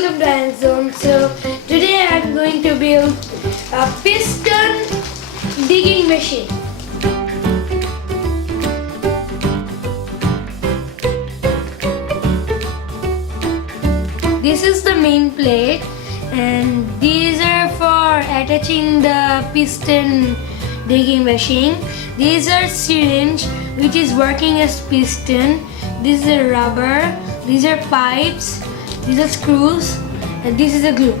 welcome to Dance Zone. So today I'm going to build a piston digging machine. This is the main plate and these are for attaching the piston digging machine. These are syringe which is working as piston. This is a rubber. These are pipes. These are screws and this is a glue.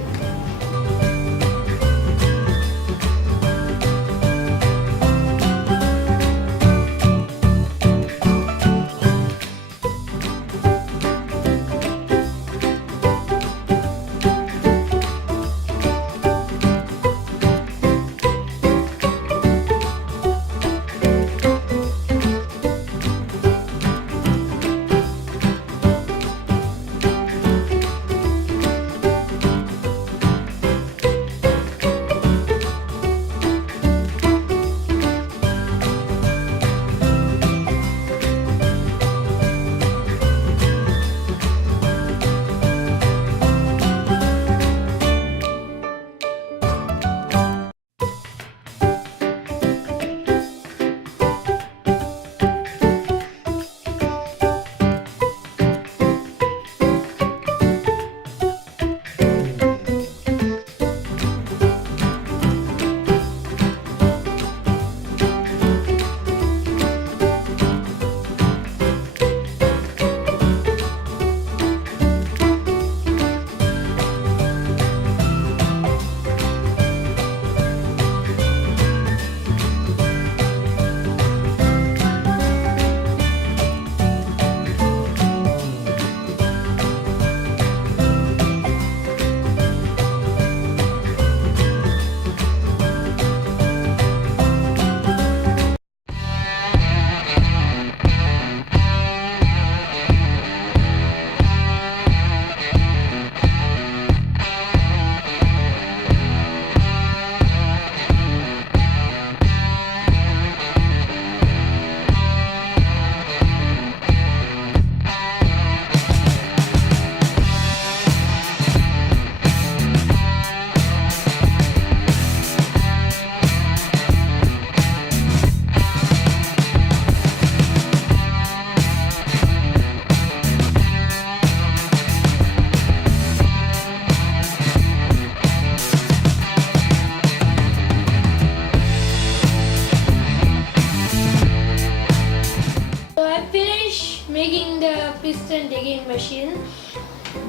Making the piston digging machine.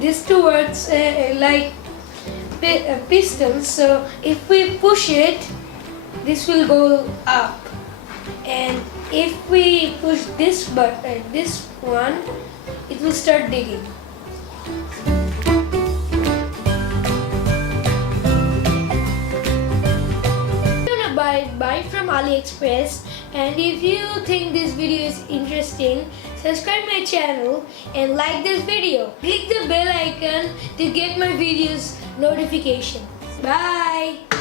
This two works like pistons, so if we push it, this will go up, and if we push this button, this one, it will start digging. Buy from AliExpress, and if you think this video is interesting, subscribe my channel and like this video. Click the bell icon to get my videos notifications. Bye!